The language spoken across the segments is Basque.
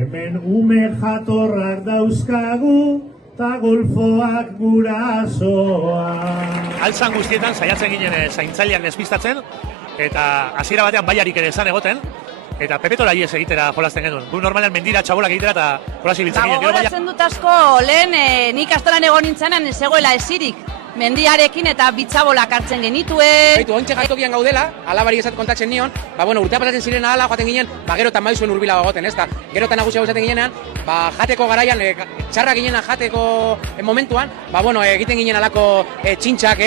Hemen ume jatorrak dauzkagu, ta golfoak gurasoa. Altzan guztietan saiatzen ginen zaintzailean despistatzen, eta hasiera batean baiarik ere esan egoten, eta Pepetora ies egitera jolasten genuen. Gu normalean mendira txabolak egitera eta jolasi biltzen ginen. Gogoratzen dut asko, lehen nik astolan egon nintzenan ez zegoela esirik. Mendiarekin eta bitzabolak hartzen genituen. Baitu, ontxe jartokian gaudela, alabari esat kontatzen nion, urtea pasatzen ziren ahala joaten ginen, gero eta maizuen urbilago goten, ez da. Gero eta nagusiago esaten ginenan, jateko garaian, txarra ginenan jateko momentuan, egiten ginen alako txintxak,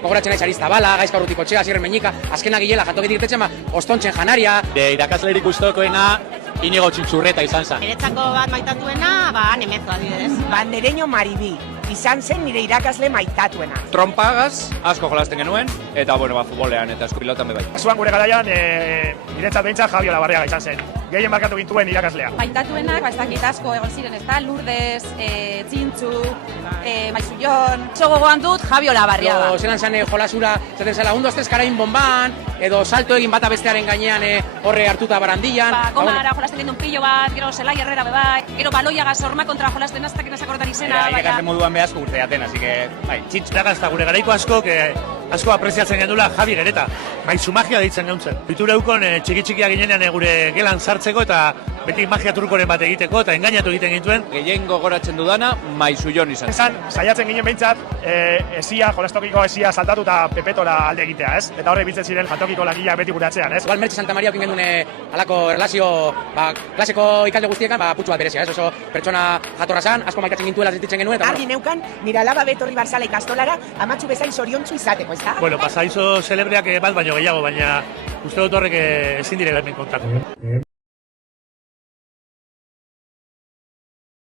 gogoratzen naiz Ariztabala, Gaizka Urrutiko Txea, Zirren Meñika, azkenak gilela jatokitik irtetzen, ostontzen janaria. Irakaslerik gustokoena Inigo Txintxurreta izan zen. Niretzako bat maitatuena, Nemezo adibidez. Bandereño Maribi, izan zen nire irakasle maitatuena. Trompagaz asko jolasten genuen, eta futbolean eta eskupilotan bebai. Kasuan gure garaian, niretzat behintzat Javi Olabarriaga izan zen. Gehien markatu gintuen irakaslea. Maitatuenak, ez dakit asko egon ziren, ez da, Lourdes, Txintxu, Maizullon. Gogoan dut Javi Olabarriaga. Zelan zen jolasura, zaten zela, 1, 2, 3 karain bomban, edo salto egin bata bestearen gainean horre hartuta barandilan. Gomara jolasten genuen pillo bat, gero Zelai Herrera bebai, gero Baloiaga sorma kontra jolasten aztak inazakortan izena. Irakasten moduan behazko urteaten, así que, Txintxu gazta gure garaiko asko apreziatzen gendula Javi Gereta. Maizu magia deitzen geuntzen. Bitureukon txiki-txikia ginenean gure gelan sartzeko eta beti magia trukoren bat egiteko eta engainatu egiten gintuen. Gehien gogoratzen dudana Maizullon izan. Saiatzen ginen behintzat, jolastokiko esia saltatu eta Pepetora alde egitea, ez? Eta horre biltzen ziren jantokiko langileak beti gure atzean, ez? Igual Mertxe Santa Maria okin genuen alako erlazio, klaseko ikasle guztiekan, putxu bat berezia, ez? Oso pertsona jatorra zan, asko maitatzen gintuela sentitzen genuen. Argi neukan, nire alaba betorri barzala ikastolara, amatxu bezain zoriontzu izateko, ez da? Pasaizo celebreak bat baino gehiago, baina uste dut horrek ezin direla hemen kontatu.